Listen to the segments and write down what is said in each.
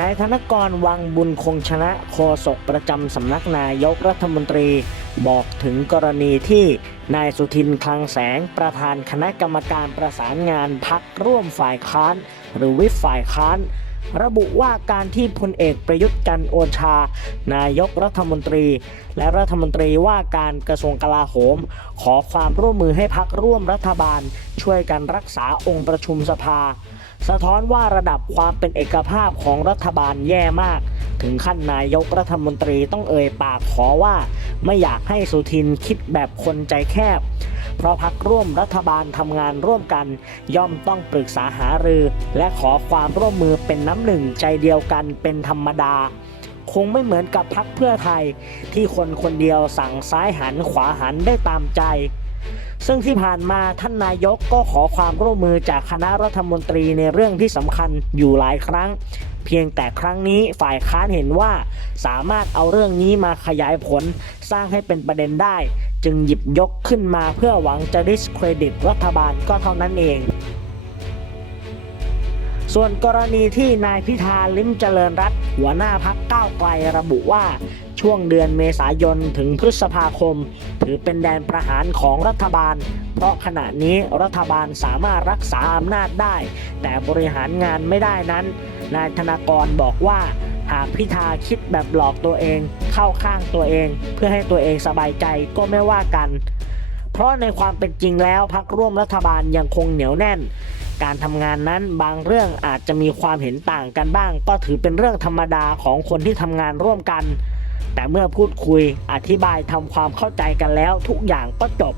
นายธนกรวังบุญคงชนะโฆษกประจำสำนักนายกรัฐมนตรี บอกถึงกรณีที่นายสุทินคลังแสงประธานคณะกรรมการประสานงานพักร่วมฝ่ายค้าน หรือวิฝ่ายค้าน ระบุว่าการที่พลเอกประยุทธ์จันโอชา นายกรัฐมนตรี และรัฐมนตรีว่าการกระทรวงกลาโหม ขอความร่วมมือให้พักร่วมรัฐบาล ช่วยกันรักษาองค์ประชุมสภา สะท้อนว่าระดับความเป็นเอกภาพของรัฐบาลแย่มาก ถึงขั้นนายกรัฐมนตรีต้องเอ่ยปากขอว่า ไม่อยากให้สุทินคิดแบบคนใจแคบ เพราะพักร่วมรัฐบาลทำงานร่วมกัน ย่อมต้องปรึกษาหารือ และขอความร่วมมือเป็นน้ำหนึ่งใจเดียวกันเป็นธรรมดา คงไม่เหมือนกับพักเพื่อไทย ที่คนคนเดียวสั่งซ้ายหันขวาหันได้ตามใจซึ่งที่ผ่านมาท่านนายกก็ขอความร่วมมือจากคณะรัฐมนตรีในเรื่องที่สำคัญอยู่หลายครั้ง เพียงแต่ครั้งนี้ฝ่ายค้านเห็นว่า สามารถเอาเรื่องนี้มาขยายผลสร้างให้เป็นประเด็นได้ จึงหยิบยกขึ้นมาเพื่อหวังจะ discredit รัฐบาลก็เท่านั้นเอง ส่วนกรณีที่นายพิธาลิ้มเจริญรัตหัวหน้าพักก้าวไกลระบุว่าช่วงเดือนเมษายนถึงพฤษภาคม ถือเป็นแดนประหารของรัฐบาล เพราะขณะนี้รัฐบาลสามารถรักษาอำนาจได้ แต่บริหารงานไม่ได้นั้น นายธนากรบอกว่าากพิธาคิดแบบหลอกตัวเอง เข้าข้างตัวเอง เพื่อให้ตัวเองสบายใจก็ไม่ว่ากัน เพราะในความเป็นจริงแล้วพักร่วมรัฐบาลยังคงเหนียวแน่น การทำงานนั้นบางเรื่องอาจจะมีความเห็นต่างกันบ้าง ก็ถือเป็นเรื่องธรรมดาของคนที่ทำงานร่วมกัน แต่เมื่อพูดคุยอธิบายทำความเข้าใจกันแล้วทุกอย่างก็จบ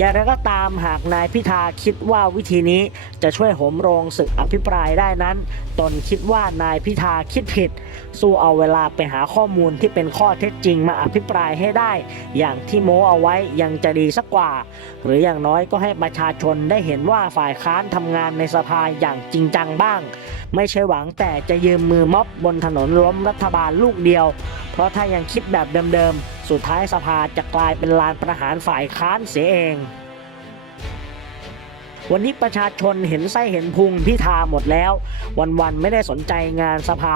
อย่างไรก็ตามหากนายพิธาคิดว่าวิธีนี้จะช่วยโหมโรงศึกอภิปรายได้นั้น ตนคิดว่านายพิธาคิดผิด สู้เอาเวลาไปหาข้อมูลที่เป็นข้อเท็จจริงมาอภิปรายให้ได้ อย่างที่โม้เอาไว้ยังจะดีสักกว่า หรืออย่างน้อยก็ให้ประชาชนได้เห็นว่าฝ่ายค้านทำงานในสภาอย่างจริงจังบ้าง ไม่ใช่หวังแต่จะยืมมือม็อบบนถนนล้มรัฐบาลลูกเดียว เพราะถ้ายังคิดแบบเดิมๆ สุดท้ายสภาจะกลายเป็นลานประหารฝ่ายค้านเสียเองวันนี้ประชาชนเห็นไส้เห็นพุงพิธาหมดแล้ว วันๆไม่ได้สนใจงานสภา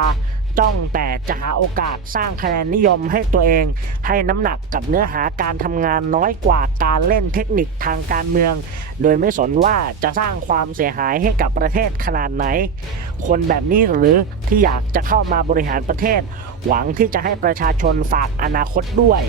จ้องแต่จะหาโอกาสสร้างคะแนนนิยมให้ตัวเอง ให้น้ำหนักกับเนื้อหาการทำงานน้อยกว่าการเล่นเทคนิคทางการเมือง โดยไม่สนว่าจะสร้างความเสียหายให้กับประเทศขนาดไหน คนแบบนี้หรือที่อยากจะเข้ามาบริหารประเทศ หวังที่จะให้ประชาชนฝากอนาคตด้วย